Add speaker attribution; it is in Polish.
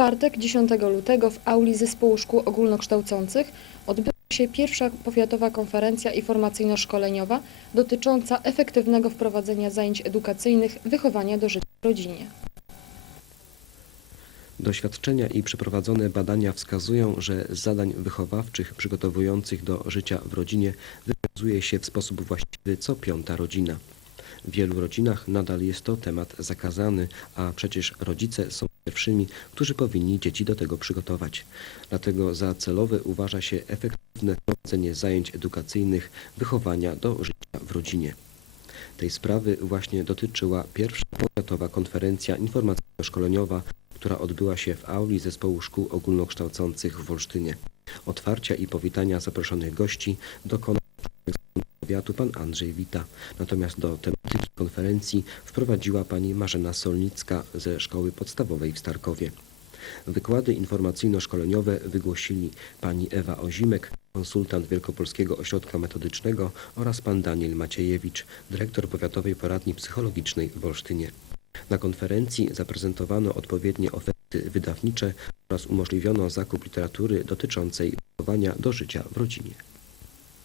Speaker 1: czwartek, 10 lutego w auli Zespołu Szkół Ogólnokształcących odbyła się pierwsza powiatowa konferencja informacyjno-szkoleniowa dotycząca efektywnego wprowadzenia zajęć edukacyjnych wychowania do życia w rodzinie.
Speaker 2: Doświadczenia i przeprowadzone badania wskazują, że z zadań wychowawczych przygotowujących do życia w rodzinie wywiązuje się w sposób właściwy co piąta rodzina. W wielu rodzinach nadal jest to temat zakazany, a przecież rodzice są pierwszymi, którzy powinni dzieci do tego przygotować. Dlatego za celowe uważa się efektywne prowadzenie zajęć edukacyjnych wychowania do życia w rodzinie. Tej sprawy właśnie dotyczyła pierwsza powiatowa konferencja informacyjno-szkoleniowa, która odbyła się w auli Zespołu Szkół Ogólnokształcących w Olsztynie. Otwarcia i powitania zaproszonych gości dokonał powiatu pan Andrzej Wita. Natomiast do tematyki konferencji wprowadziła pani Marzena Solnicka ze Szkoły Podstawowej w Starkowie. Wykłady informacyjno-szkoleniowe wygłosili pani Ewa Ozimek, konsultant Wielkopolskiego Ośrodka Metodycznego oraz pan Daniel Maciejewicz, dyrektor Powiatowej Poradni Psychologicznej w Olsztynie. Na konferencji zaprezentowano odpowiednie oferty wydawnicze oraz umożliwiono zakup literatury dotyczącej wychowania do życia w rodzinie.